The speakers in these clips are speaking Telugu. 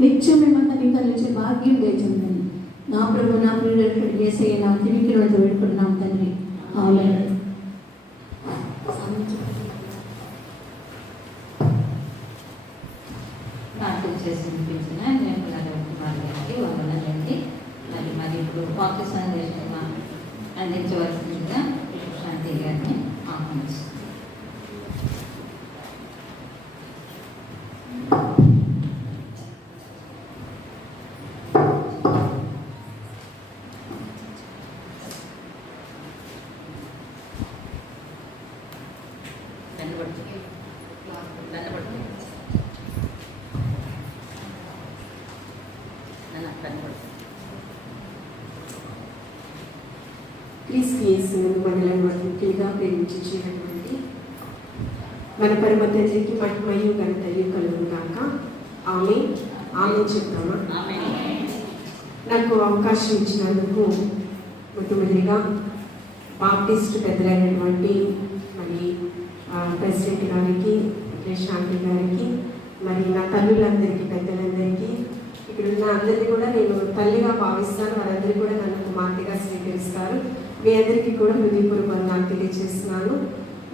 నిత్యం మేమంతా నింకరించే భాగ్యం దయచేయండి. నా ప్రభు నా ప్రియుడు యేసయ్య నా తిరిగి రోజు వేడుకున్నాం తండ్రి. ఆమేన్. ప్రార్థన చేసి వినిపించిన కుమారులకి వందనాలండి. మరి ఇప్పుడు వాక్య సందేశం అందించవలసిందిగా శాంతి గారిని ఆహ్వానిస్తున్నాను. క్రీస్తు యేసునందు మనలను ముఖ్యంగా ప్రేమించేటువంటి మన పరమ తండ్రికి మహిమయు ఘనతయు కలుగును గాక. ఆమేన్. ఆమేన్ చెప్తామా? నాకు అవకాశం ఇచ్చినందుకు మొట్టమొదటిగా బాప్టిస్ట్ పెద్దలైనటువంటి మరి ప్రెసిడెంట్ గారికి, శాంతి గారికి, మరి నా తల్లులందరికీ, పెద్దలందరికీ, ఇక్కడ ఉన్న అందరినీ కూడా నేను తల్లిగా భావిస్తాను. వారందరూ కూడా నన్ను కుమార్తెగా స్వీకరిస్తారు. మీ అందరికీ కూడా హృదయపూర్వక వందనాలు తెలియజేస్తున్నాను.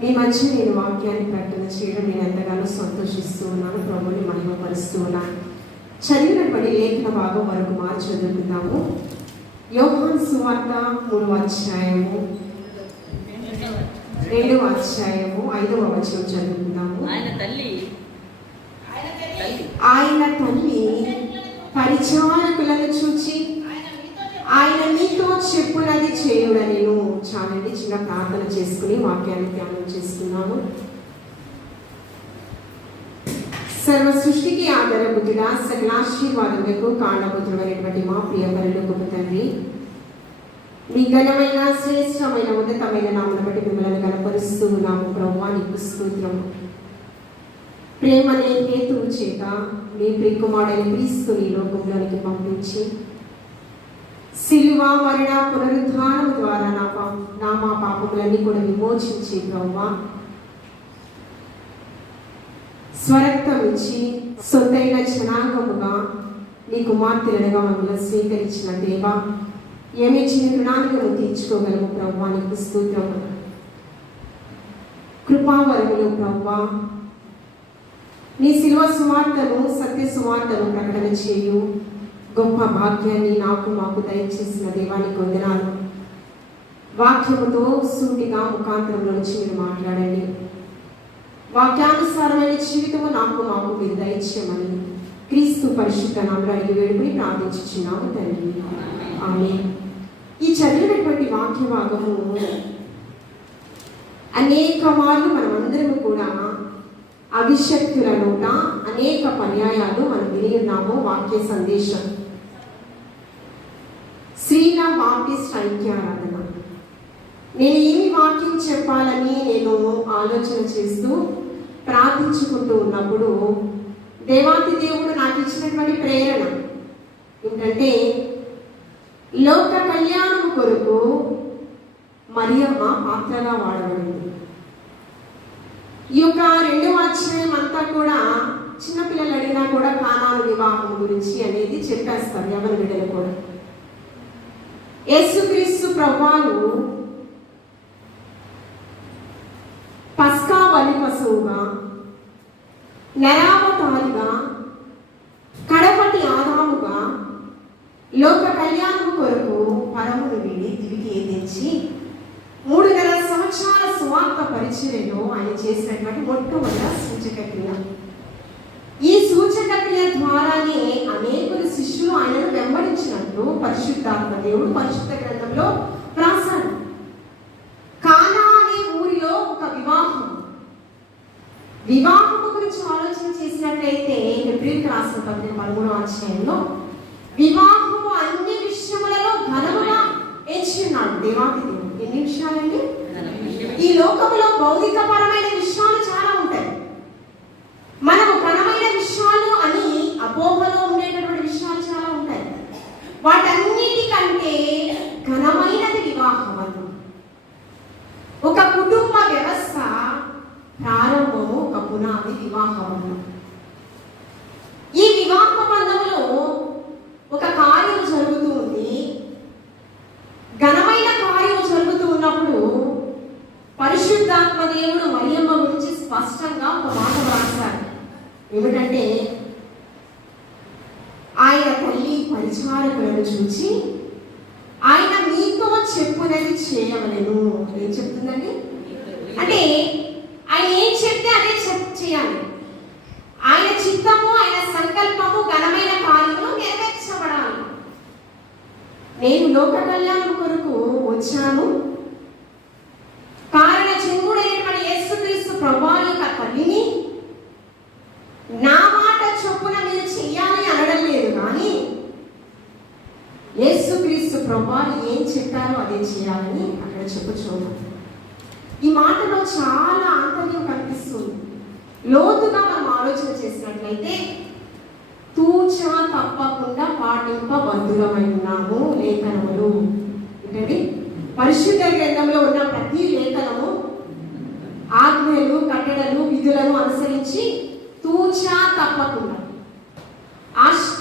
మీ మధ్య నేను వాక్యాన్ని ప్రకటన చేయడం నేను ఎంతగానో సంతోషిస్తూ ఉన్నాను. ప్రభువుని మహిమపరుస్తూ ఉన్నాను. చదివినటువంటి లేఖన భాగం వరకు మార్చి చదువుకుందాము. యోహాను సువార్త 3వ అధ్యాయము 2వ అధ్యాయము 5వ వచనం చదువుకుందాము. ఆయన తల్లి పరిచారకులను చూచి ఆయన మీతో చెప్పునది చేయుడనెను. చాలండి, చిన్న ప్రార్థన చేసుకుని వాక్యాన్ని ధ్యానం చేసుకున్నాము. సర్వ సృష్టికి ఆధారభూతుడా, సకల ఆశీర్వాదములకు కారణభూతుడైనటువంటి మా ప్రియ పరలోకపు తండ్రి, మీ ఘనమైన శ్రేష్టమైన ఉన్నతమైన నామమును బట్టి మిమ్మల్ని కనపరుస్తూ ఉన్నాము. ప్రభువా, నీకు స్తోత్రం. ప్రేమనే హేతువు చేత మీ ప్రియకుమారుడైన క్రీస్తుని లోకంలోనికి పంపించి శిలువ మరణ పునరుద్ధానం ద్వారా మా పాపములన్నీ కూడా విమోచించి ప్రభువా స్వరక్తం ఇచ్చి సొంతైన జనాంగముగా నీ కుమార్తెలుగా మమ్మల్ని స్వీకరించిన దేవా, ఏమి చిన్న రుణాన్ని తీర్చుకోగలము ప్రభువా, నీకు స్తోత్రం. కృపావరములు ప్రభువా, నీ శిలువ సువార్తను, సత్య సువార్తను ప్రకటన చేయు గొప్ప భాగ్యాన్ని నాకు మాకు దయచేసిన దేవానికి వందనాలు. వాక్యముతో సూటిగా ముఖాంతరంలో నుంచి మీరు మాట్లాడండి. వాక్యానుసారమైన జీవితము నాకు మాకు మీరు దయచేయమని క్రీస్తు పరిశుద్ధ నామములో అడిగి వేడుకుని ప్రార్థించుచున్నాము తండ్రి. ఆమేన్. ఈ చదివినటువంటి వాక్య భాగము అనేక మార్లు మనమందరము కూడా అభిషక్తుల నోట అనేక పర్యాయాలు మనం విని ఉన్నాము. వాక్య సందేశం శ్రీల బాప్టిస్ట్ ఐక్యారాధన. నేను ఏమి వాక్యం చెప్పాలని నేను ఆలోచన చేస్తూ ప్రార్థించుకుంటూ ఉన్నప్పుడు దేవాతి దేవుడు నాకు ఇచ్చినటువంటి ప్రేరణ ఏంటంటే, లోక కళ్యాణం కొరకు మరియమ్మ పాత్రగా వాడబడింది. ఈ యొక్క 2వ అధ్యాయం అంతా కూడా చిన్నపిల్లలు అడిగినా కూడా కానాను వివాహం గురించి అనేది చెప్పేస్తారు ఎవరి బిడ్డలు కూడా. యేసుక్రీస్తు ప్రభువారు పస్కా బలి పశువుగా, నరావతారిగా, కడపటి ఆదాముగా లోక కళ్యాణం కొరకు పరమును వీడి దివికి తెచ్చి 3.5 సంవత్సరాల సువార్త పరిచర్యలో ఆయన చేసినటువంటి మొట్టమొదటి సూచక క్రియ. ఈ సూచక క్రియ ద్వారానే అనేకులు శిష్యులు ఆయనను వెంబడించినట్లు పరిశుద్ధాత్మ దేవుడు పరిశుద్ధ గ్రంథంలో రాశాడు. కానా అనే ఊరిలో ఒక వివాహము గురించి ఆలోచన చేసినట్లయితే హెబ్రీయులకు రాసిన పత్రిక 13వ అధ్యాయంలో వివాహము అన్ని విషయములలో ఘనముగా ఎంచున్నాడు దేవాతి దేవుడు. ఎన్ని విషయాలండి? ఈ లోకంలో భౌతికపరమైన విషయాలు చాలా ఉంటాయి. మనము ఘనమైన విషయాలు అని అపోహలో ఉండేటటువంటి విషయాలు చాలా ఉంటాయి. వాటన్నిటికంటే ఘనమైనది వివాహం. ఒక కుటుంబ వ్యవస్థ ప్రారంభము, ఒక పునాది వివాహం. ఈ వివాహ మళ్ళీ పరిచారకులను చూచి ఆయన మీతో చెప్పునది చేయవలెను. ఏం చెప్తుందండి? అంటే ఆయన ఏం చెప్తే అదే చేయాలి. ఆయన చిత్తము, ఆయన సంకల్పము, ఘనమైన కార్యములు నెరవేర్చబడాలి. నేను లోక కళ్యాణం కొరకు వచ్చాను, కారణ జన్ముడైనటువంటి యేసుక్రీస్తు ప్రభువారి యొక్క తల్లిని నా మాట చొప్పున మీరు చెయ్యాలి అనడం లేదు, కానీ యేసుక్రీస్తు ప్రభువారు ఏం చెప్పారో అదే చేయాలని అక్కడ చెప్పుచోము. ఈ మాటలో చాలా ఆంతర్యం కనిపిస్తుంది. లోతుగా మనం ఆలోచన చేసినట్లయితే తూచా తప్పకుండా పాటింపబద్ధులమై ఉన్నాము లేఖనములు. ఏంటండి? పరిశుద్ధ గ్రంథంలో ఉన్న ప్రతి లేఖనము ఆజ్ఞలు, కట్టడలు, విధులను అనుసరించి తూచా తప్పకుండా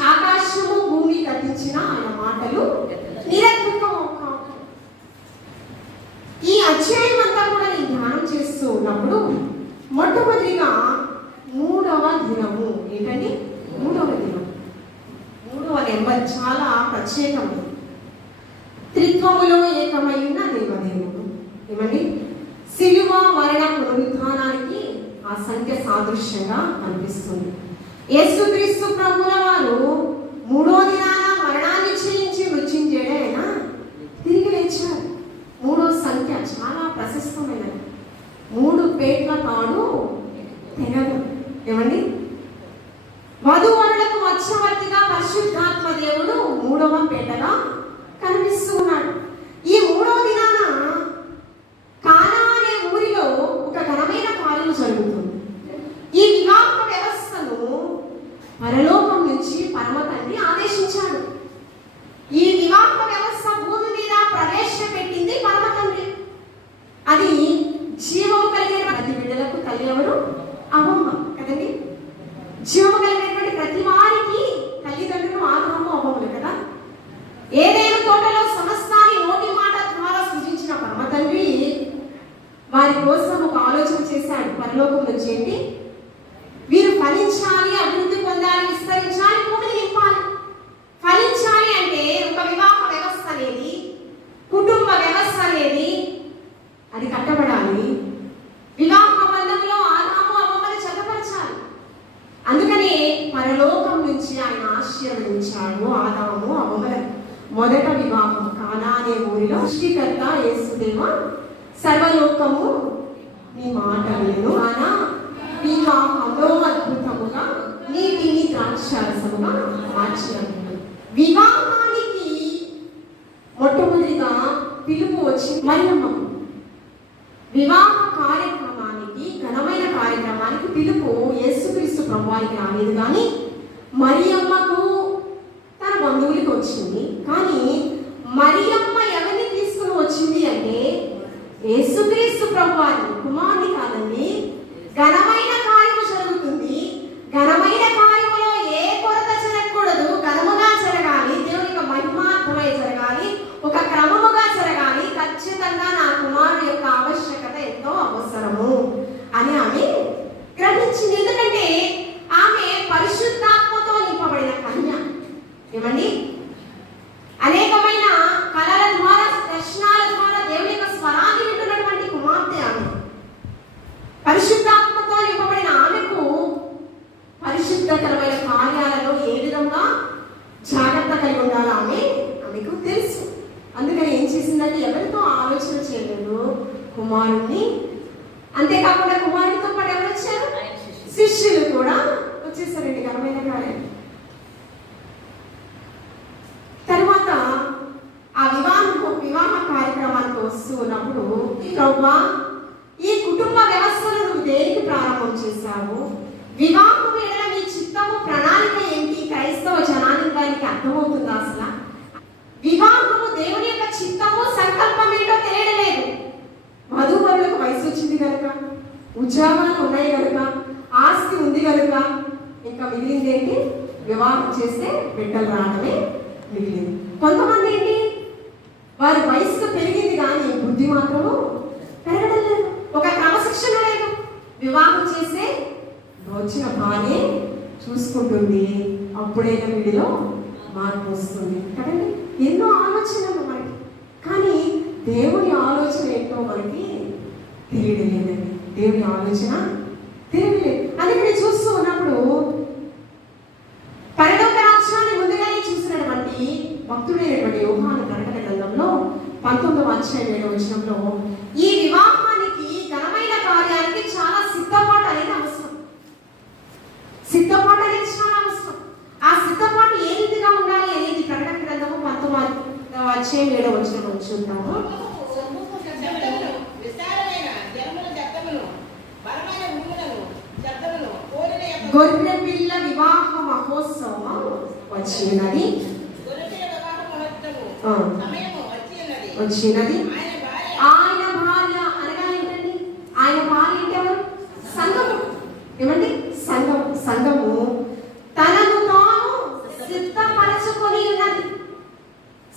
ఆకాశము భూమి గతించిన ఆయన మాటలు నిరర్థకం. ఈ అధ్యాయం అంతా కూడా నేను ధ్యానం చేస్తూ ఉన్నప్పుడు మొట్టమొదటిగా 3వ దినము. ఏంటండి? 3వ దినం, 3వ నెంబర్ చాలా ప్రత్యేకమైనది. త్రిత్వములో ఏకమై ఉన్న దేవదేవుడు. ఏమండి? సిలువ మరణ పునరుద్ధానానికి ఆ సంఖ్య సాదృశ్యంగా కనిపిస్తుంది. యేసుక్రీస్తు ప్రభువుల వారు 3వ దినాన మరణాన్ని చేయించి మృత్యుంజయుడే ఆయన తిరిగి లేచారు. 3వ సంఖ్య చాలా ప్రశస్తమైనది. 3 పేట్ల తాడు తెగదు. ఏమండి? వధువరులకు మధ్యవర్తిగా పరిశుద్ధాత్మ దేవుడు 3వ పేటగా కనిపిస్తూ ఉన్నాడు. ఈ 3వ దినాన కానా అనే ఊరిలో ఒక ఘనమైన కార్యం జరుగుతుంది. ఈ వివాహ వ్యవస్థను పరలోకం నుంచి పరమ తండ్రి ఆదేశించాడు. ఈ వివాహ వ్యవస్థ భూమి మీద ప్రవేశపెట్టింది పరమ తండ్రి. అది జీవము కలిగిన ప్రతి బిడ్డలకు తల్లి ఎవరు? అమ్మమ్మ కదండి. జీవము కలిగినటువంటి ప్రతి వారికి తల్లిదండ్రులు ఆదాము అమ్మమ్మలు కదా. ఏదైనా తోటలో సమస్తాన్ని నోటి మాట ద్వారా సృజించిన పరమ తండ్రి వారి కోసం ఒక ఆలోచన చేశాడు. పరలోకం నుంచి ఏంటి? వీరు ఫలించాలి, అభివృద్ధి పొందాలి, విస్తరించాలి, భూమిని నింపాలి. ఫలించాలి అంటే ఒక వివాహ వ్యవస్థ అనేది, కుటుంబ వ్యవస్థ అనేది అది కట్టబడాలి. వివాహ బంధంలో ఆదాము అమ్మమ్మని చదపరచాలి. అందుకని పరలోకం నుంచి ఆయన ఆశీర్వదించాడు ఆదాము అమ్మమ్మల మొదట వివాహం కానా అనే ఊరిలో. సృష్టికర్త యేసుదేవ సర్వలోకము నీ మాట విను. కానా వివాహంలో అద్భుతముగా నీటిని ద్రాక్షారసముగా మార్చినది. వివాహానికి మొట్టమొదటిగా పిలుపు వచ్చి మరియమ్మ. వివాహ కార్యక్రమానికి, ఘనమైన కార్యక్రమానికి పిలుపు యేసుక్రీస్తు ప్రభువారికి రాలేదు, కానీ మరియమ్మకు తన బంధువులకి వచ్చింది. కానీ మరియమ్మ ఎవరిని తీసుకుని వచ్చింది అంటే యేసుక్రీస్తు ప్రభువారిని, కుమారుని కాదండి. ఘనమైన కార్యము జరుగుతుంది. ఘనమైన కార్యములో ఏ కొరత జరగకూడదు. ఘనముగా జరగాలి, దేవునికి మహిమార్థమై జరగాలి, ఒక క్రమముగా జరగాలి. ఖచ్చితంగా నా కుమారుడు యొక్క ఆవశ్యకత ఎంతో అవసరము అని ఆమె గ్రహించింది. ఎందుకంటే ఆమె పరిశుద్ధాత్మతో నింపబడిన కన్య. ఏమండి? అనేకమైన కళల ద్వారా, దర్శనాల ద్వారా దేవుని యొక్క స్వరాన్ని వింటున్నటువంటి కుమార్తె ఆమె. పరిశుద్ధాత్మతో నింపబడిన ఆమెకు పరిశుద్ధకరమైన కార్యాలలో ఏ విధంగా జాగ్రత్త కలిగి ఉండాలో ఆమెకు తెలుసు. అందుకని ఏం చేసిందంటే ఎవరితో ఆలోచన చేయలేదు, కుమారుణ్ణి. అంతేకాకుండా కుమారుడితో పాటు ఎవరు వచ్చారు? శిష్యులు కూడా వచ్చేసారండి. ఘనమైన కార్యం. తర్వాత ఆ వివాహ కార్యక్రమానికి వస్తూ ఉన్నప్పుడు, ప్రభువా ఈ కుటుంబ వ్యవస్థను నువ్వు దేనికి ప్రారంభం చేశావు? వివాహం వేళ నీ చిత్తము, ప్రణాళిక ఏంటి? క్రైస్తవ జనానికి వారికి అర్థమవుతుందా అసలు? వివాహము దేవుని యొక్క చిత్తము, సంకల్పం ఏంటో తెలియలేదు. వధూవరులకు వయసు వచ్చింది కనుక, ఉద్యోగాలు ఉన్నాయి కనుక, ఆస్తి ఉంది కనుక, ఇంకా మిగిలింది ఏంటి? వివాహం చేస్తే బిడ్డలు రావడమే మిగిలింది. కొంతమంది ఏంటి, వారి వయసు పెరిగింది కానీ బుద్ధి మాత్రము పెరగడం లేదు, ఒక క్రమశిక్షణ లేదు. వివాహం చేసే వచ్చిన భార్య చూసుకుంటుంది, అప్పుడైనా వీడిలో మార్పు వస్తుంది కదండి. ఎన్నో ఆలోచనలు మనకి, కానీ దేవుని ఆలోచన ఏంటో మనకి తెలియలేదండి. దేవుని ఆలోచన తెలియలేదు. అందుకని చూస్తూ ఉన్నప్పుడు పరలోక రాజ్యాన్ని ముందుగానే చూసినటువంటి భక్తుడైనటువంటి యోహాను ప్రకటన గ్రంథంలో 19వ అధ్యాయం 7వ వచనంలో ఈ వివాహానికి ఘనమైన కార్యానికి చాలా సిద్ధపాటు అనేది అవసరం. సిద్ధపాటు అనేది చాలా అవసరం. ఆ సిద్ధపాటు ఏ రీతిగా ఉండాలి అనేది ప్రకటన గ్రంథము 19వ అధ్యాయం 7వ వచనం చూద్దాము. గొర్రె పిల్ల వివాహ మహోత్సవం వచ్చినది. ఆయన భార్య అనగా ఏంటండి? ఆయన భార్య అంటే ఎవరు? సంఘము. ఏమండి? సంఘము తనను తాను సిద్ధపరచుకొని ఉన్నది.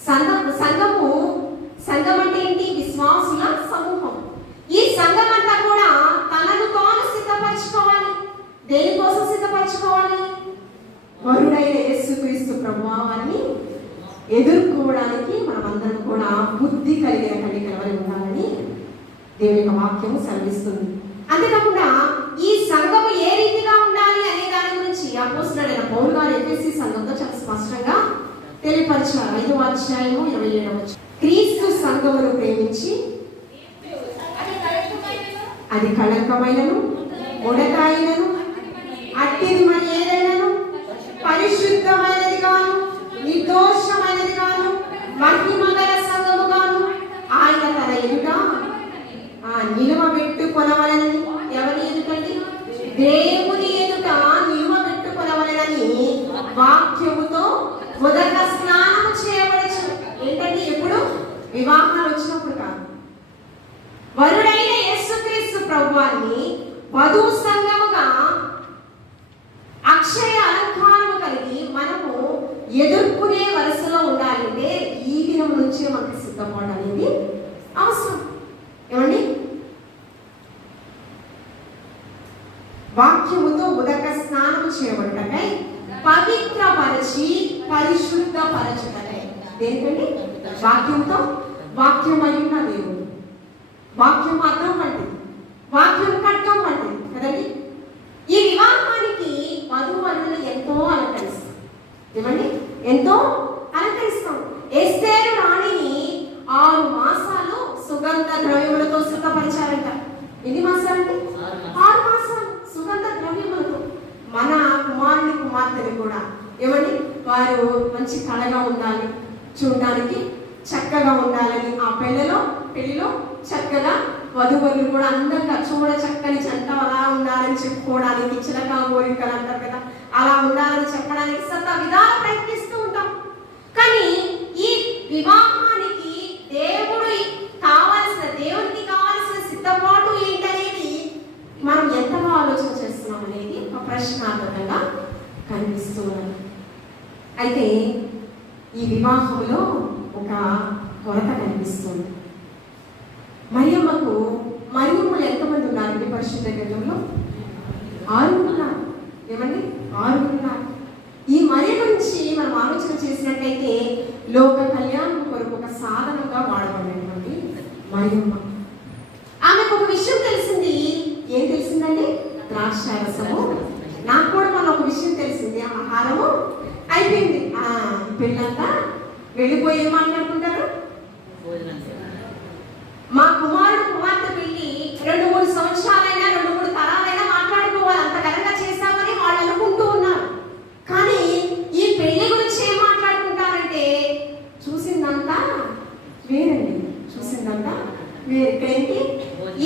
సంఘం అంటే ఏంటి? విశ్వాసుల సమూహం. ఈ సంఘం అంతా కూడా తనను తాను సిద్ధపరచుకోవాలి. దేనికోసం సిద్ధపరచుకోవాలి? వరుడైన యేసుక్రీస్తు ప్రభువాన్ని ఎదుర్కోవడానికి మనమందరం కూడా బుద్ధి కలిగిన కనికరవై ఉండాలని దేవుని యొక్క వాక్యము సెలవిస్తుంది. అంతేకాకుండా ఈ సంఘము ఏ రీతిగా ఉండాలి అనే దాని గురించి అపోస్తలుడైన పౌలు గారు ఎఫెసీ సంఘంతో చాలా స్పష్టంగా తెలియపరిచారు. 5వ అధ్యాయము 27వ వచనం. క్రీస్తు సంఘమును ప్రేమించి అది కళంకమైనను ముడకాయనను అట్టిది మరి ఏదైనాను పరిశుద్ధమైనది గాను నిర్దోషమైనది గాను మహిమగల సంఘము గాను ఆయన తన ఎదుట నిలువబెట్టుకొనవలెనని. ఎవరి ఎదుటండి? దేవుని ఎదుట నిలువబెట్టుకొనవలెనని వాక్యముతో ఉదక స్నానం చేయవచ్చు. ఏంటండి? ఎప్పుడు? వివాహాలు వచ్చినప్పుడు కాదు. వరుడైన యేసుక్రీస్తు ప్రభువాన్ని వధువు సంఘముగా అక్షయ అలంకారము కలిగి మనము ఎదుర్కొనే వరుసలో ఉండాలంటే ఈ దినం నుంచి మనకు సిద్ధపడడం అనేది అవసరం. ఏమండి? వాక్యముతో ఉదక స్నానము చేయబడటకై పవిత్రపరచి పరిశుద్ధపరచుటకై. దేనికండి? వాక్యంతో. వాక్యం అయ్యున్న దేవుడు. వాక్యం అర్థం వంటిది, వాక్యం కట్టం వంటిది కదండి. ఈ వివాహానికి వధువరులను ఎంతో అలంకరిస్తాం. ఏమండి? ఎంతో అలంకరిస్తాం. ఎస్తేరు రాణిని 6 మాసాలు సుగంధ ద్రవ్యములతో సిద్ధపరిచారంట. ఎన్ని మాసాలండి? 6 మాసాలు సుగంధ ద్రవ్యములతో. మన కుమారుని కుమార్తెని కూడా ఏమండి? వారు మంచి కళగా ఉండాలి, చూడడానికి చక్కగా ఉండాలని ఆ పెళ్లిలో చక్కగా వధువులు కూడా అందంగా చూడ చక్కని జంట అలా ఉండాలని చెప్పుకోవడానికి, చిలక కోరికలు అంటారు కదా, అలా ఉండాలని చెప్పడానికి సదా విధాలు ప్రయత్నిస్తూ ఉంటాం. కానీ ఈ వివాహానికి దేవునికి కావలసిన సిద్ధపాటు ఏంటనేది మనం ఎంతగా ఆలోచన చేస్తున్నాం అనేది ఒక ప్రశ్నార్థకంగా కనిపిస్తూ ఉన్నది. అయితే ఈ వివాహంలో ఒక కొరత కనిపిస్తుంది. మరియమ్మలు ఎంతమంది ఉన్నారండి పరిశుద్ధ గ్రంథంలో? 6 ఉన్నారు. ఏమండి? 6 ఉన్నారు. ఈ మరియమ్మ నుంచి మనం ఆలోచన చేసినట్లయితే లోక కళ్యాణం కొరకు ఒక సాధనంగా వాడబడినటువంటి మరియమ్మ. ఆమెకు ఒక విషయం తెలిసింది. ఏం తెలిసిందండి? ద్రాక్షారసము. నాకు కూడా మన ఒక విషయం తెలిసింది. ఆహారము అయిపోయింది. పెళ్ళంతా వెళ్ళిపోయి ఏం మాట్లాడుకుంటారు? మా కుమారుడు కుమార్తె పెళ్లి 2-3 సంవత్సరాలైనా 2-3 తరాలైనా మాట్లాడుకోవాలి, అంత ఘనంగా చేస్తామని వాళ్ళు అనుకుంటూ ఉన్నారు. కానీ ఈ పెళ్లి గురించి ఏం మాట్లాడుకుంటారంటే చూసిందంతా వేరండి. చూసిందంతా వేరు. ఇక్కడేంటి?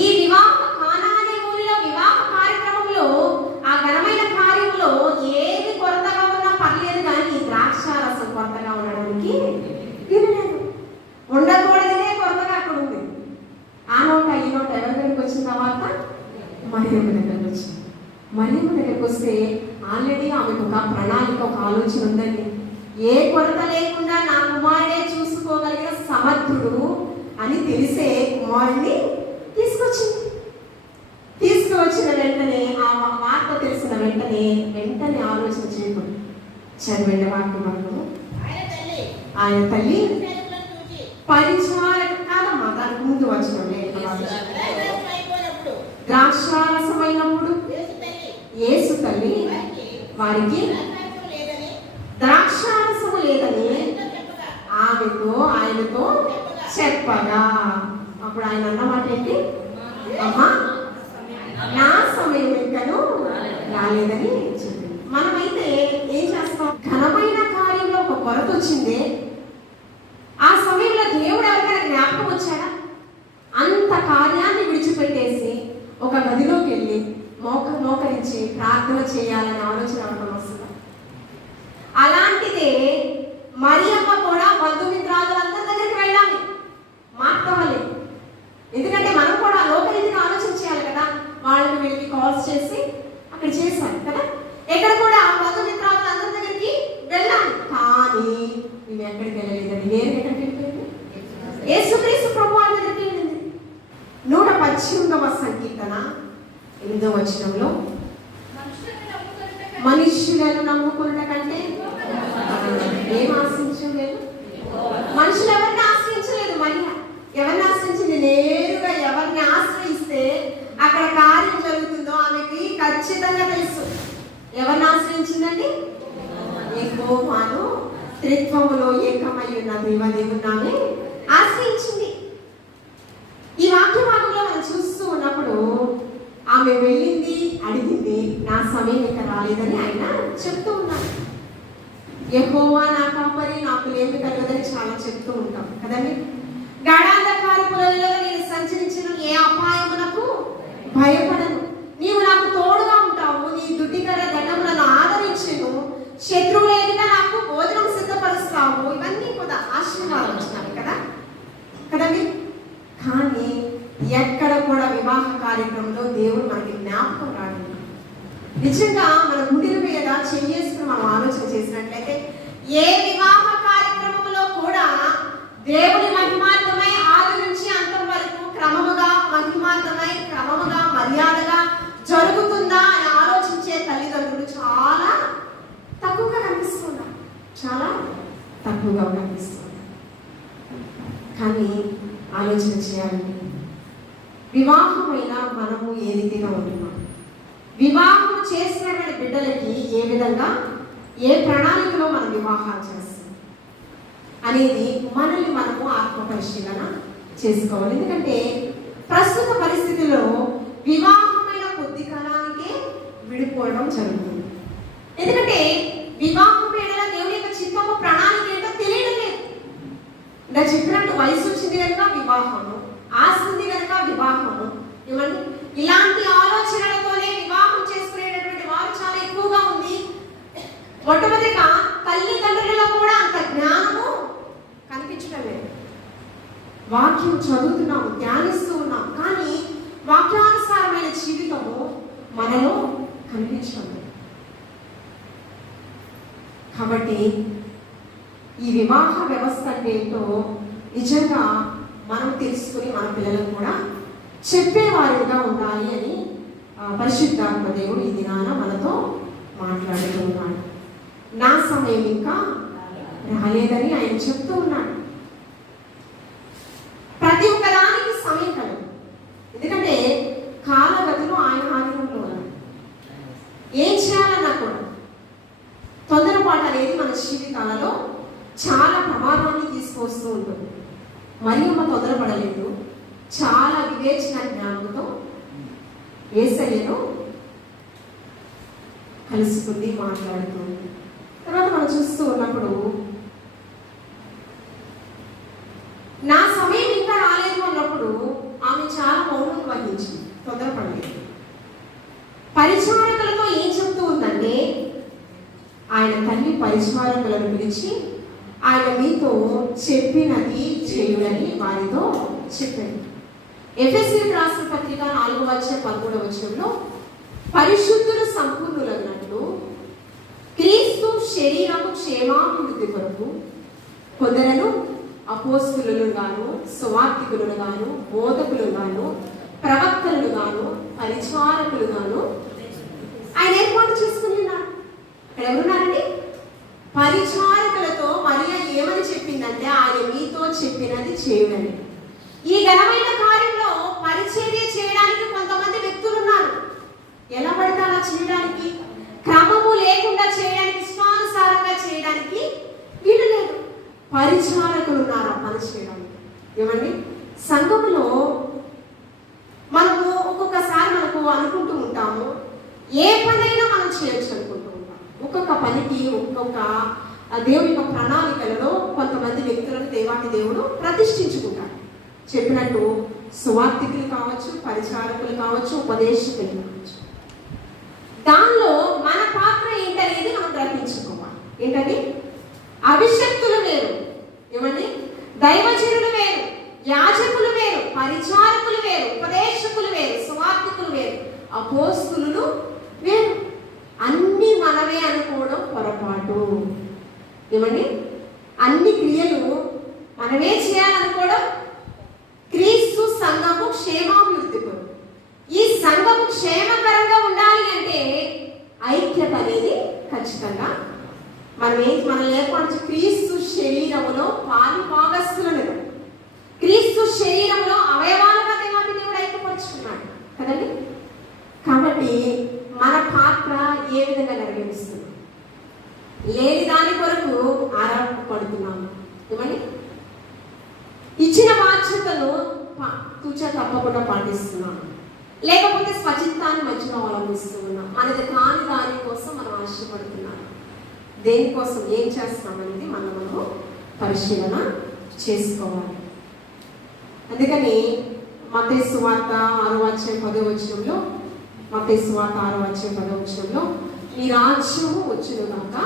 ఈ కానా అనే ఊరిలో వివాహ కార్యక్రమంలో ఆ ఘనమైన కార్యంలో ఏది కొరతగా ఉన్నా పర్లేదు, కానీ ద్రాక్షారసం కొరతగా ఉండడానికి వీరలేదు. ఉండకూడదనే కొరతగా అక్కడ ఉంది. ఆ నోట ఈ నోట ఎవరి దగ్గరికి వచ్చిన తర్వాత మరియమ్మ దగ్గరికి వచ్చింది. మరియమ్మ దగ్గరికి వస్తే ఆల్రెడీ ఆమెకు ఒక ప్రణాళిక, ఒక ఆలోచన ఉందండి. ఏ కొరత లేకుండా నా కుమారుడే చూసుకోగలిగిన సమర్థుడు అని తెలిసే కుమారుడిని తీసుకువచ్చిన వెంటనే, ఆ వార్త తెలిసిన వెంటనే ఆలోచన చదివండి వాక్యము. ఆయన తల్లి పరిచారక కాదమ్మా, దానికి ముందు వచ్చిన ద్రాక్షారసమైనప్పుడు యేసు తల్లి వారికి ద్రాక్షారసము లేదని ఆయనతో చెప్పగా, అప్పుడు ఆయన అన్నమాట ఏంటి? అమ్మా, నా సమయం ఇంకను రాలేదని చెప్పింది. మనమైతే ఏం చేస్తాం? ఘనమైన కార్యంలో ఒక కొరత వచ్చిందే, ఆ సమయంలో దేవుడు ఎవరికైనా జ్ఞాపకం వచ్చాడా? అంత కార్యాన్ని విడిచిపెట్టేసి ఒక గదిలోకి వెళ్ళి మోకరించి ప్రార్థన చేయాలనే ఆలోచన అవడం వస్తుందా? అలాంటిదే మరియమ్మ కూడా బంధుమిత్రాలందరి దగ్గరికి వెళ్ళాలి మాట్లాడాలి. ఎందుకంటే మనం కూడా లోకరీతిగా ఆలోచన చేయాలి కదా. వాళ్ళకి వీళ్ళకి కాల్స్ చేసి అక్కడ చేశారు కదా. ఎక్కడ కూడా బంధుమిత్రాలందరి దగ్గరికి వెళ్ళాలి. కానీ మేము ఎక్కడికి వెళ్ళలేదండి. నేను ఎక్కడికి వెళ్ళిపోయింది? యేసుక్రీస్తు ప్రభువు దగ్గరికి వెళ్ళింది. 118వ సంకీర్తన 8వ వచనంలో, మనుష్యులను నమ్ముకున్న కంటే ఏం ఆశ్రయించలేదు? మనుషులు ఎవరిని ఆశ్రయించలేదు. మరియ ఎవరిని ఆశ్రయించింది? నేరుగా ఎవరిని ఆశ్రయిస్తే అక్కడ కార్యం జరుగుతుందో ఆమెకి ఖచ్చితంగా తెలుసు. ఎవరిని ఆశ్రయించిందండి? యెహోవాను త్రిత్వములో ఏకమై ఉన్న దేవదేవుని ఆమె ఆశ్రయించింది. ఈ వాక్య భాగంలో మనం చూస్తూ ఉన్నప్పుడు ఆమె వెళ్ళింది, అడిగింది, నా సమయం ఇంకా రాలేదని ఆయన చెప్తూ ఉన్నారు. యెహోవా నా కాపరి, నాకు ఏమి కలగదని చాలా చెప్తూ ఉంటాం కదండి. గాఢాంధకారపులలో నేను సంచరించిన ఏ అపాయమునకు భయపడను. నీవు నాకు తోడుగా ఉంటావు, నీ దుడ్డిగల దండములను ఆదరించెను, శత్రువుల ఎదుట నాకు భోజనం సిద్ధపరుస్తావు. ఇవన్నీ కూడా ఆశీర్వాదం వచ్చినాయి కదా కదండి. కానీ ఎక్కడ కూడా వివాహ కార్యక్రమంలో దేవుడు మనకి జ్ఞాపకం రాలేదు. నిజంగా మన గుండెల మీద చేసుకుని మనం ఆలోచన చేసినట్లయితే ఏ వివాహ కార్యక్రమంలో కూడా దేవుని మహిమార్థమై ఆది నుంచి అంతం వరకు క్రమముగా మహిమార్థమై క్రమముగా మర్యాదగా జరుగుతుందా అని ఆలోచించే తల్లిదండ్రులు చాలా తక్కువగా కనిపిస్తున్నారు. చాలా తక్కువగా కనిపిస్తున్నారు. కానీ ఆలోచన చేయాలండి, వివాహమైన మనము ఏ రీతిగా ఉంటున్నాం, వివాహం చేసినటువంటి బిడ్డలకి ఏ విధంగా ఏ ప్రణాళికలో మనం వివాహాలు చేస్తాం అనేది మనల్ని మనము ఆత్మ పరిశీలన చేసుకోవాలి. ఎందుకంటే ప్రస్తుత పరిస్థితుల్లో వివాహమైన కొద్ది కాలానికే విడిపోవడం జరుగుతుంది. ఎందుకంటే వివాహం పేడల దేవుని యొక్క చిత్తము ప్రణాళిక ఏంటో తెలియడం లేదు. ఇలా చెప్పినట్టు వయసు వచ్చింది కనుక వివాహము, ఆస్తుంది కనుక వివాహము, ఏమండి ఇలాంటి ఆలోచనలతోనే వివాహం చేసుకునేటటువంటి వారు చాలా ఎక్కువగా ఉంది. మొట్టమొదటిగా తల్లిదండ్రులలో కూడా అంత జ్ఞానము కనిపించడం లేదు. వాక్యం చదువుతున్నాము, ధ్యానిస్తూ ఉన్నాం, కానీ వాక్యానుసారమైన జీవితము మనలో కనిపించడం లేదు. కాబట్టి ఈ వివాహ వ్యవస్థ అంటే ఏంటో నిజంగా మనం తెలుసుకుని మన పిల్లలకు కూడా చెప్పేవారిగా ఉండాలి అని పరిశుద్ధాత్మ దేవుడు ఈ దినాన మనతో మాట్లాడుతూ ఉన్నాడు. నా సమయం ఇంకా రాలేదని ఆయన చెప్తూ ఉన్నాడు. ప్రతి ఒక్కదానికి సమయం కలదు. ఎందుకంటే కాలగతులు ఆయన ఆధీనంలో ఉన్నాయి. ఏం చేయాలన్నా కూడా తొందరపాటు అనేది మన జీవితాలలో చాలా ప్రమాదాన్ని తీసుకొస్తూ ఉంటుంది. మరియమ్మ తొందరపడలేదు, చాలా వివేచన జ్ఞానంతో యేసయ్యను కలుసుకుంది, మాట్లాడుతుంది. తర్వాత మనం చూస్తూ ఉన్నప్పుడు నా సమయం ఇంకా రాలేదు అన్నప్పుడు ఆమె చాలా మౌనం వహించింది, తొందరపడలేదు. పరిచారకులతో ఏం చెప్తూ ఉందంటే, ఆయన తల్లి పరిచారకులను పిలిచి ఆయన మీతో చెప్పినది చేయుడని వారితో చెప్పాడు. ఎఫెసీయులకు రాసిన పత్రిక 4:13 పరిశుద్ధులు సంపూర్ణులైనట్లు క్రీస్తు శరీరము క్షేమాభివృద్ధి కొరకు కొందరను అపోస్తలులను గాను, సువార్తికులను గాను, బోధకులు గాను, ప్రవక్తలు గాను, పరిచారకులు గాను ఆయన ఏర్పాటు చేసుకుని ఉన్నారు. అక్కడ ఎవరున్నారండి? పరిచారకులతో మరియ ఏమని చెప్పిందంటే, ఆయన మీతో చెప్పినది చేయుడని. ఈ ఘనమైన కార్యంలో పరిచర్య చేయడానికి కొంతమంది వ్యక్తులు ఉన్నారు. ఎలా పడితే అలా చేయడానికి, క్రమము లేకుండా చేయడానికి, ఇష్టానుసారంగా చేయడానికి వీలు లేదు. పరిచారకులు ఉన్నారు ఆ పని చేయడానికి. ఏమండి, సంఘములో మనము ఒక్కొక్కసారి మనకు అనుకుంటూ ఉంటాము, ఏ పనైనా మనం చేయొచ్చు అనుకుంటూ ఉంటాం. ఒక్కొక్క పనికి ఒక్కొక్క దేవుని యొక్క ప్రణాళికలలో కొంతమంది వ్యక్తులను దేవాటి దేవుడు ప్రతిష్ఠించుకుంటాడు. చెప్పినట్టు సువార్థికులు కావచ్చు, పరిచారకులు కావచ్చు, ఉపదేశకులు కావచ్చు. దానిలో మన పాత్ర ఏంటనేది మనం గ్రహించుకోవాలి. ఏంటని? అభిషక్తులు వేరు, ఏమండి, దైవజనులు వేరు, యాజకులు వేరు, పరిచారకులు వేరు, ఉపదేశకులు వేరు, సువార్థికులు వేరు, అపోస్తులు వేరు. అన్ని మనమే అనుకోవడం పొరపాటు. ఏమండి, అన్ని క్రియలు మనమే చేయాలనుకోవడం. క్రీస్తు సంఘము క్షేమాభివృద్ధి కొరకు, ఈ సంఘము క్షేమకరంగా ఉండాలి అంటే ఐక్యత అనేది ఖచ్చితంగా మనం ఏర్పరచు. క్రీస్తు శరీరములో పాలి భాగస్థులను, క్రీస్తు శరీరంలో అవయవాలుగా దేవాన్ని దేవుడు ఐక్యపరుచుకున్నాడు కదండి. కాబట్టి మన పాత్ర ఏ విధంగా నెరవేరుస్తున్నాం? లేని దాని కొరకు ఆరాటపడుతున్నాము. ఏమండి, ఇచ్చిన బాధ్యతను తూచా తప్పకుండా పాటిస్తున్నాం, లేకపోతే స్వచిత్తాన్ని మంచిగా అవలంబిస్తూ ఉన్నాం. మనది కాని దాని కోసం మనం ఆశపడుతున్నాం. దేనికోసం ఏం చేస్తామనేది మనము పరిశీలన చేసుకోవాలి. అందుకని మత్తయి సువార్త 6:10 మత్తయి సువార్త 6:10 నీ రాజ్యము వచ్చును గాక,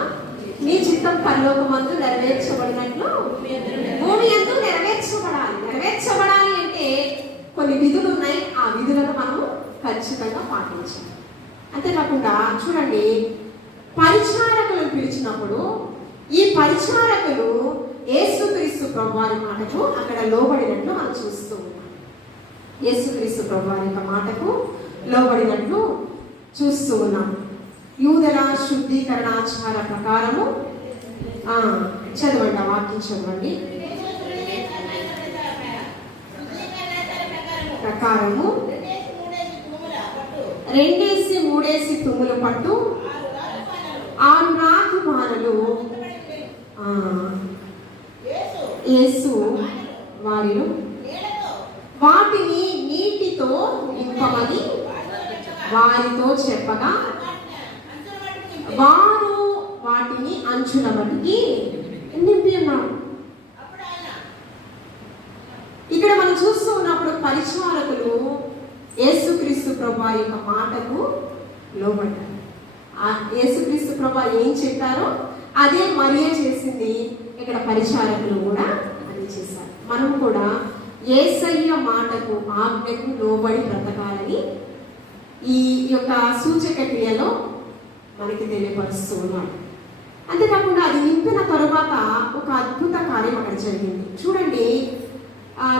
నీ చిత్తం పరలోకమందు నెరవేర్చబడినట్లు భూమి యందు నెరవేర్చబడాలి. నెరవేర్చబడాలి అంటే కొన్ని విధులు ఉన్నాయి. ఆ విధులను మనము ఖచ్చితంగా పాటించాలి. అంతేకాకుండా చూడండి, పరిచారకులను పిలిచినప్పుడు ఈ పరిచారకులు యేసుక్రీస్తు ప్రభువారి మాటకు అక్కడ లోబడినట్లు మనం చూస్తూ ఉన్నాం. యేసుక్రీస్తు ప్రభువారి యొక్క మాటకు లోబడినట్లు చూస్తూ ఉన్నాం. యూదుల శుద్ధీకరణాచార ప్రకారము చదవండి, ఆ వాక్యం చదవండి. ప్రకారము 2-3 తుమ్ముల పట్టు 6 రాతి బాణలు యేసు వారిలో వాటిని నీటితో నింపమని వారితో చెప్పగా వారు వాటిని అంచుల మటుకి నింపి ఉన్నారు. ఇక్కడ మనం చూస్తూ ఉన్నప్పుడు పరిచారకులు యేసుక్రీస్తు ప్రభువారి యొక్క మాటకు లోబడ్డారు. యేసుక్రీస్తు ప్రభువారు ఏం చెప్పారో అదే మరియ చేసింది. ఇక్కడ పరిచారకులు కూడా అది చేశారు. మనం కూడా యేసయ్య మాటకు, ఆజ్ఞకు లోబడి బ్రతకాలని ఈ యొక్క సూచక క్రియలో మనకి తెలియపరుస్తూ ఉన్నాడు. అంతేకాకుండా అది నింపిన తరువాత ఒక అద్భుత కార్యం అక్కడ జరిగింది. చూడండి,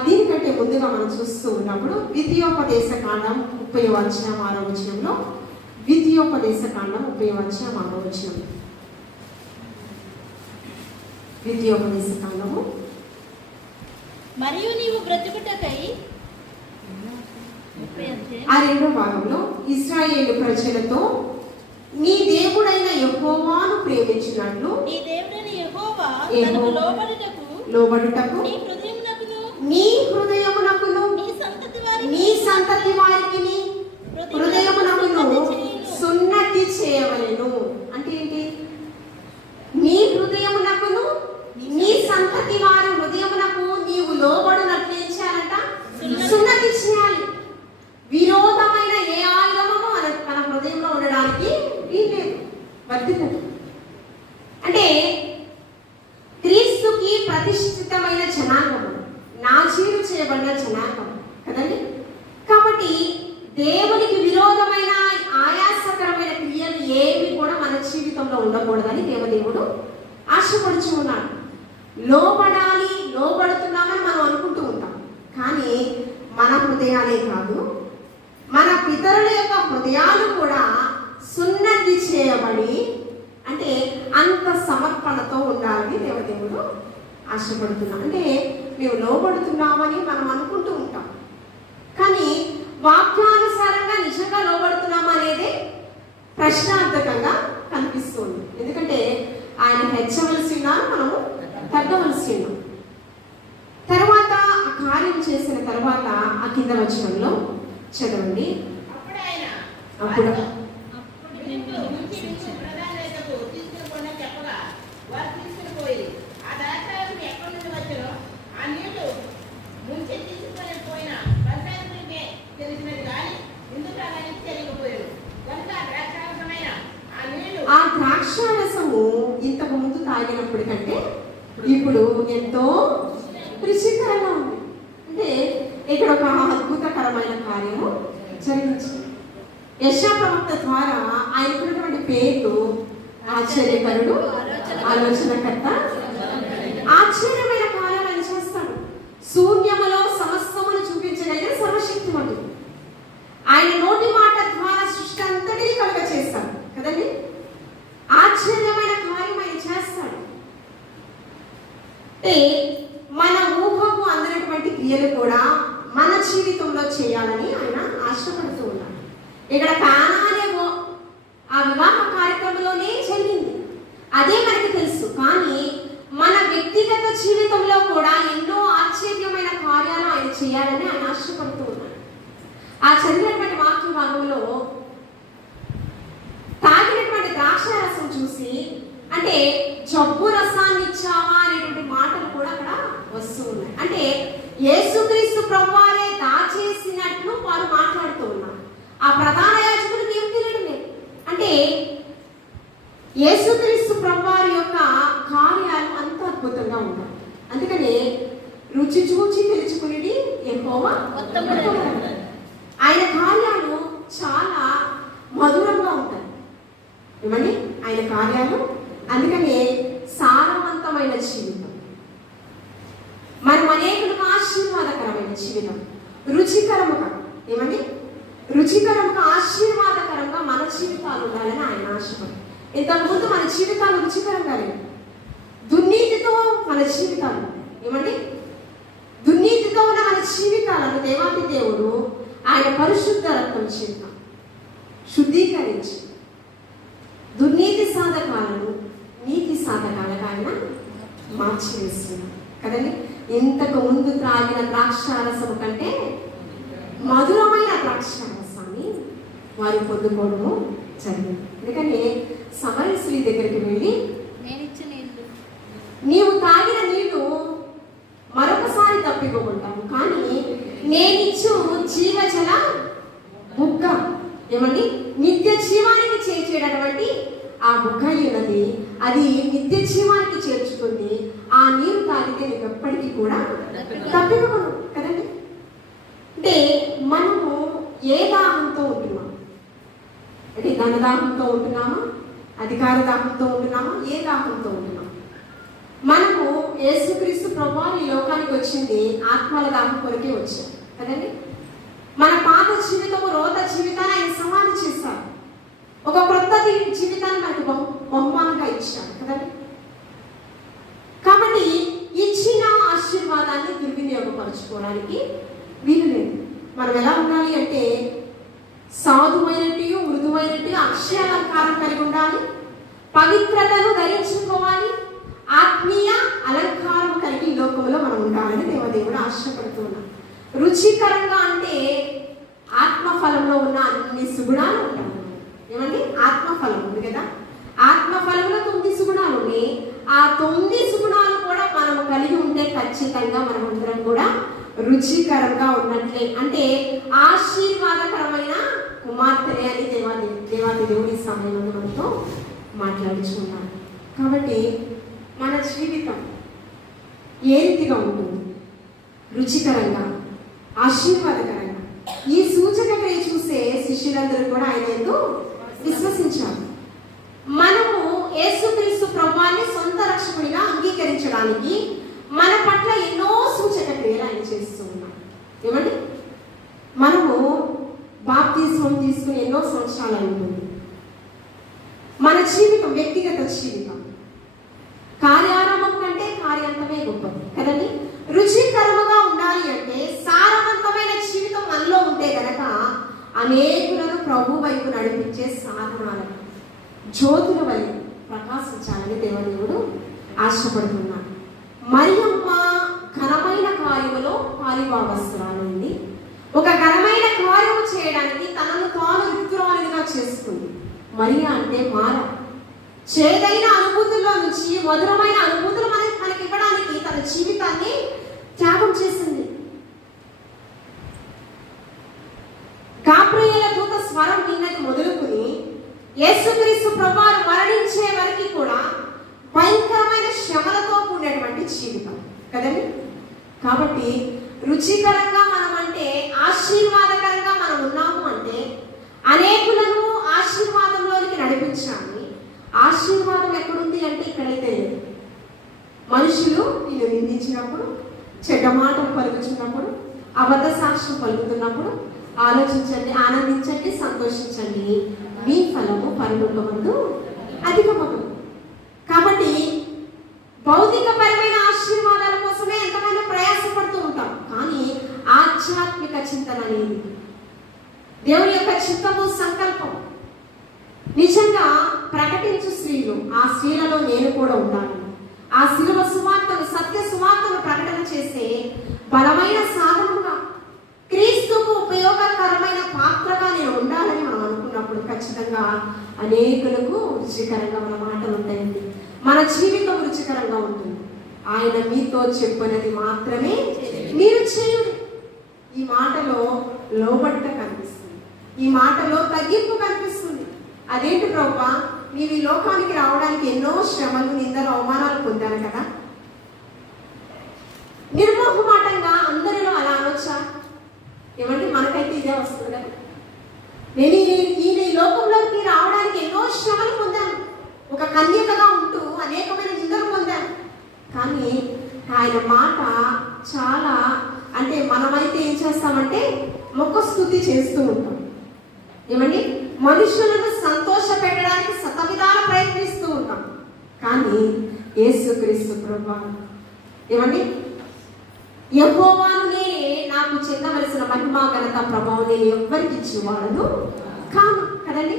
దీనికంటే ముందుగా మనం చూస్తూ ఉన్నప్పుడు ద్వితీయోపదేశ కాండం 30:6 ద్వితీయోపదేశ కాండం 30:6 ద్వితీయోపదేశ కాండము. మరియు నీవు బ్రతుకుటకై ఆ 2వ భాగంలో ఇశ్రాయేలు ప్రజలతో నీ దేవుడైన యెహోవాను ప్రేమించినట్లు నీ దేవుడైన యెహోవా తనకు లోబడుటకు నీ హృదయమునకును నీ సంతతి వారికి హృదయమునకును సున్నతి చేయవలెను. అంటే ఏంటి? నీ హృదయమునకును నీ సంతతి వారి హృదయమునకు నీవు లోబడినట్లు ఏం చేయాలంట? సున్నతి చేయాలి. విరోధమైన ఏ ఆయుధము మన హృదయంలో ఉండడానికి వీల్లేదు, వర్తించదు. అంటే క్రీస్తుకి ప్రతిష్ఠితమైన జనాంగము, నాజీరు చేయబడిన జనాంగం కదండి. కాబట్టి దేవునికి విరోధమైన ఆయాసకరమైన క్రియలు ఏవి కూడా మన జీవితంలో ఉండకూడదని దేవదేవుడు ఆశపడుచు ఉన్నాడు. లోబడాలి, లోబడుతున్నామని మనం అనుకుంటూ ఉంటాం. కానీ మన హృదయాలే కాదు, మన పితరుల యొక్క హృదయాలు కూడా సున్నతి చేయబడి అంటే అంత సమర్పణతో ఉండాలని దేవదేవుడు ఆశపడుతున్నాం. అంటే మేము లోబడుతున్నామని మనం అనుకుంటూ ఉంటాం, కానీ వాక్యానుసారంగా నిజంగా లోబడుతున్నామా అనేది ప్రశ్నార్థకంగా కనిపిస్తుంది. ఎందుకంటే ఆయన హెచ్చవలసి ఉన్నారు, మనము తగ్గవలసి ఉన్నాం. తర్వాత ఆ కార్యం చేసిన తర్వాత ఆ కింద వచనంలో చదవండి. అప్పుడు ఆయన అప్పుడు నిన్ను ముంచి నిన్ను ప్రధాన రేఖకు తీసుకుని చెప్పగా వారు తీసుకుని పోయి ఆ ద్రాక్షారసం ఎక్కడి నుండి వచ్చారో ఆ నీళ్లు ముంచి తీసుకొని పోయిన పరిసరాలకే తెలిసినది కానీ ఎందుకు అలాగే తెలియకపోయారు కనుక ఆ ద్రాక్షారసమైన ఆ నీళ్లు ఆ ద్రాక్షారసము ఇంతకు ముందు తాగినప్పుడు కంటే ఇప్పుడు ఎంతో రుచికరంగా ఉంది. అంటే ఇక్కడ ఒక అద్భుతకరమైన కార్యము జరిగించింది. యెషయా ప్రవక్త ద్వారా ఆయనకున్నటువంటి పేరు ఆశ్చర్యకరుడు, ఆలోచనకర్త. ఆశ్చర్యమైన కార్యాలు ఆయన చేస్తాడు. శూన్యములో సమస్తమును చూపించగలిగిన సర్వశక్తిమంతుడు. ఆయన నోటి మాట ద్వారా సృష్టి అంతటినీ కలుగ చేస్తాడు కదండి. ఆశ్చర్యమైన కార్యం ఆయన చేస్తాడు. అంటే మన ఊహకు అందినటువంటి క్రియలు కూడా మన జీవితంలో చేయాలని ఆయన ఆశపడుతూ ఉన్నాడు. ఇక్కడ కానా అనే ఆ వివాహ కార్యక్రమంలోనే జరిగింది, అదే మనకి తెలుసు. కానీ మన వ్యక్తిగత జీవితంలో కూడా ఎన్నో ఆశ్చర్యమైన కార్యాలు ఆయన చేయాలని ఆయన ఆశపడుతూ ఉన్నాడు. ఆ చదివినటువంటి వాక్య భాగంలో తాగినటువంటి ద్రాక్షారసం చూసి, అంటే జబ్బు రసాన్ని ఇచ్చావా అనేటువంటి మాటలు కూడా అక్కడ వస్తూ ఉన్నాయి. అంటే యేసుక్రీస్తు ప్రభువారే దాచేసినట్లు వారు మాట్లాడుతూ ఉన్నారు. ఆ ప్రధాన యాజకులకు ఏం తెలియడం లేదు. అంటే యేసుక్రీస్తు ప్రభువారి యొక్క కార్యాలు అంత అద్భుతంగా ఉన్నాయి. అందుకనే రుచి చూచి తెలుసుకునేది యెహోవా ఉత్తముడు. ఆయన కార్యాలు చాలా మధురంగా ఉంటాయి. ఏమని ఆయన కార్యాలు, అందుకనే సారవంతమైన జీవితం, మనం అనేకులకు ఆశీర్వాదకరమైన జీవితం, రుచికరముగా, ఏమండి రుచికరముగా ఆశీర్వాదకరంగా మన జీవితాలు ఉండాలని ఆయన ఆశపడు. ఇంతకుముందు మన జీవితాలు రుచికరంగా లేవు. దుర్నీతితో మన జీవితాలు, ఏమండి దుర్నీతితో ఉన్న మన జీవితాలను దేవాది దేవుడు ఆయన పరిశుద్ధ రక్తం చేత శుద్ధీకరించి దుర్నీతి సాధకాలను నీతి సాధకాలుగా ఆయన మార్చివేస్తున్నాడు కదండి. ఇంతకు ముందు త్రాగిన ద్రాక్షారసము కంటే మధురమైన ద్రాక్షారసాన్ని వారు పొందుకోవడము జరిగింది. ఎందుకంటే సమరయ స్త్రీ దగ్గరికి వెళ్ళి, నీవు తాగిన నీళ్లు మరొకసారి తప్పిపోకుంటాము, కానీ నేనిచ్చు జీవజల బుగ్గ, ఏమండి నిత్య జీవానికి చేర్చేటటువంటి ఆ బుగ్గ ఉన్నది, అది నిత్య జీవానికి చేర్చుకుంది. ఆ నీరు తాగితే నీకు ఎప్పటికీ కూడా తప్పిపోకూడదు కదండి. అంటే మనము ఏ దాహంతో ఉంటున్నాం? అంటే ధనదాహంతో ఉంటున్నామా, అధికార దాహంతో ఉంటున్నామా, ఏ దాహంతో ఉంటున్నాం? మనము యేసుక్రీస్తు ప్రభువు ఈ లోకానికి వచ్చింది ఆత్మల దాహం కొరకే వచ్చాం కదండి. మన పాత జీవితము, రోత జీవితాన్ని ఆయన సమాధి చేశారు. ఒక క్రొత్త జీవితాన్ని మనకు బహుమానంగా ఇచ్చాడు కదండి. కాబట్టి ఇచ్చిన ఆశీర్వాదాన్ని దుర్వినియోగపరచుకోవడానికి వీలు లేదు. మనం ఎలా ఉండాలి అంటే సాధువైనట్టు, మృదువైనట్టు, అక్షయాలంకారం కలిగి ఉండాలి, పవిత్రతను ధరించుకోవాలి, ఆత్మీయ అలంకారం కలిగి ఈ లోకంలో మనం ఉండాలని దేవదేవుడు ఆశపడుతున్నాం. రుచికరంగా అంటే ఆత్మఫలంలో ఉన్న అన్ని సుగుణాలు ఉంటాయి. ఏమండి ఆత్మఫలం ఉంది కదా, ఆత్మఫలంలో 9 సుగుణాలు ఉన్నాయి. ఆ 9 సుగుణాలు కూడా మనం కలిగి ఉంటే ఖచ్చితంగా మనం అందరం కూడా రుచికరంగా ఉన్నట్లే, అంటే ఆశీర్వాదకరమైన కుమార్తెలే అని దేవాది దేవుడి సమయంలో మనతో మాట్లాడుచున్నాను. కాబట్టి మన జీవితం ఏ రీతిగా ఉంటుంది? రుచికరంగా, ఆశీర్వాదకరంగా. ఈ సూచక క్రియ చూసే శిష్యులందరూ కూడా ఆయన ఎంతో విశ్వసించారు. మనము యేసుక్రీస్తు ప్రభువుని సొంత రక్షకుడిగా అంగీకరించడానికి మన పట్ల ఎన్నో సూచక క్రియలు ఆయన చేస్తూ ఉన్నాం. ఏమండి మనము బాప్తిస్మం తీసుకుని ఎన్నో సంవత్సరాలు ఉంటుంది. మన జీవితం, వ్యక్తిగత జీవితం. కార్యారంభం కంటే కార్యాంతమే గొప్పది కదండి. రుచికరముగా ఉండాలి అంటే సారవంతమైన జీవితం మనలో ఉంటే గనక అనేకులను ప్రభు వైపు నడిపించే సాధనాలు జ్యోతుల వలె ప్రకాశించాలని దేవుడు ఆశపడుతున్నాడు. మరియమ్మ ఘనమైన కార్యములో పాలిభాగస్తురాలైంది. ఒక ఘనమైన కార్యము చేయడానికి తనను తాను రిక్తురాలిగా చేసుకుంది. మరియా అంటే మార. చేదైన అనుభూతుల్లో నుంచి మధురమైన అనుభూతులు మనకి ఇవ్వడానికి తన జీవితాన్ని త్యాగం చేసింది. గాబ్రియేలు దూత స్వరం విన్నది మొదలుకుని యేసుక్రీస్తు ప్రభువు మరణించే వరకు కూడా భయంకరమైన శ్రమలతో కూడినటువంటి జీవితం కదండి. కాబట్టి రుచికరంగా మనం అంటే ఆశీర్వాదకరంగా మనం ఉన్నాము అంటే అనేకులను ఆశీర్వాదంలోనికి నడిపించాలి. ఆశీర్వాదం ఎక్కడుంది అంటే ఇక్కడైతే లేదు. మనుషులు నిన్ను నిందించినప్పుడు, చెడ్డ మాటలు పలుకుతున్నప్పుడు, అబద్ధ సాక్ష్యం పలుకుతున్నప్పుడు ఆలోచించండి, ఆనందించండి, సంతోషించండి, మీ ఫలము పరలోకమందు అధికమగు. కాబట్టి భౌతికపరమైన ఆశీర్వాదాల కోసమే ఎంతమంది ప్రయాసపడుతూ ఉంటాం. కానీ ఆధ్యాత్మిక చింతన అనేది దేవుని యొక్క చిత్తము, సంకల్పం నిజంగా ప్రకటించు స్త్రీలు, ఆ స్త్రీలలో నేను కూడా ఉంటాను. ఆ శిలువ సువార్తను, సత్య సువార్తను ప్రకటన చేసే బలమైన సాధనగా, క్రీస్తుకు ఉపయోగకరమైన పాత్రగా నేను ఉండాలని మనం అనుకున్నప్పుడు ఖచ్చితంగా అనేకులకు రుచికరంగా మన మాటలు ఉంటాయండి. మన జీవితం రుచికరంగా ఉంటుంది. ఆయన మీతో చెప్పినది మాత్రమే మీరు చేయండి. ఈ మాటలో లోబడ్డ కనిపిస్తుంది, ఈ మాటలో తగ్గింపు కనిపిస్తుంది. అదేంటి ప్రభువా, నీవు ఈ లోకానికి రావడానికి ఎన్నో శ్రమలు, నిందలు, అవమానాలు పొందాను కదా. నిర్మోహమాటంగా అందరిలో అలా అనొచ్చా? ఏమంటే మనకైతే ఇదే వస్తుంది కదా. నేను ఈ లోకంలోకి రావడానికి ఎన్నో శ్రమలు పొందాను, ఒక కన్యకగా ఉంటూ అనేకమైన నిందలు పొందాను. కానీ ఆయన మాట చాలా, అంటే మనమైతే ఏం చేస్తామంటే ముఖస్తుతి చేస్తూ ఉంటాం. ఏమండి, మనుషులను సంతోష పెట్టడానికి శతవిధాల ప్రయత్నిస్తూ ఉంటాం. కానీ యేసుక్రీస్తు ప్రభువు ఏమండి, యెహోవాను నేనే, నాకు చెందవలసిన మహిమ, ఘనత, ప్రభావం నేను ఎవ్వరికి ఇచ్చేవాడను కాను కదండి.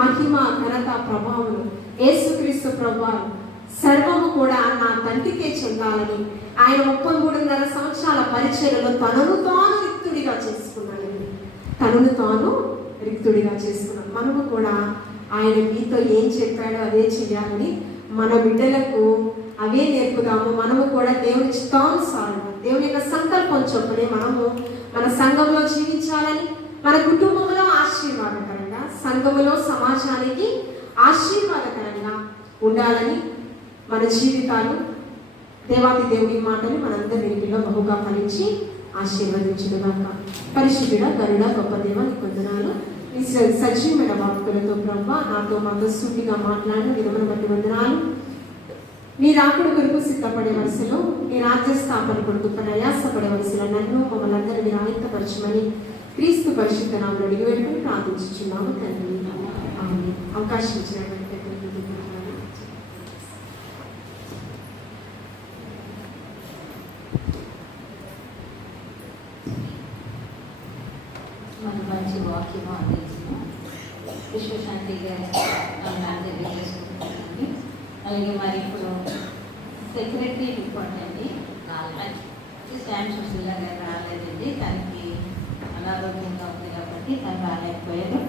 మహిమ, ఘనత, ప్రభావం యేసుక్రీస్తు ప్రభువు సర్వము కూడా నా తండ్రికే చెందాలని ఆయన 33.5 సంవత్సరాల పరిచర్యలో తనను తాను రిక్తుడిగా చేసుకున్నాడండి. తనను తాను రిక్తుడిగా చేసుకున్నాడు. మనము కూడా ఆయన మీతో ఏం చెప్పాడో అదే చేయాలని మన బిడ్డలకు అవే నేర్పుదాము. మనము కూడా దేవుని చిత్తానుసారం, దేవుని యొక్క సంకల్పం చొప్పునే మనము మన సంఘంలో జీవించాలని, మన కుటుంబంలో ఆశీర్వాదకరంగా, సంఘములో సమాజానికి ఆశీర్వాదకరంగా ఉండాలని మన జీవితాలు దేవాది దేవుడి మాటలు మనందరి ఇంటిలో బహుగా ఫలించి ఆశీర్వదించుగాక. పరిశుద్ధుడ, కరుణ, గొప్ప దేవ, నీకు వందనాలు. నీ సజీవమైన వాక్కులతో ప్రభా నాతో మాతో సూటిగా మాట్లాడిన విధమును బట్టి వందనాలు. నీ రాకుడు కొరకు సిద్ధపడే వరుసలో, నీ రాజ్య స్థాపన కొరకు ప్రయాసపడే వరుసలో నన్ను మమ్మల్ని అందరినీ ఆయుక్తపరచమని క్రీస్తు పరిశుద్ధ నామములో అడిగి వేడుకొని ప్రార్థించుచున్నాము తండ్రి. ఆమేన్. అవకాశం ఇచ్చినటువంటి మనకు మంచి వాక్యము అందించిన విశ్వశాంతి గారు తెలియజేసుకుంటున్నాను. అలాగే మరి ఇప్పుడు సెక్రటరీ రిపోర్ట్ అండి శామ్ సుశీల గారు రాలేదండి. తనకి అనారోగ్యంగా ఉంది కాబట్టి తను రాలేకపోయారు.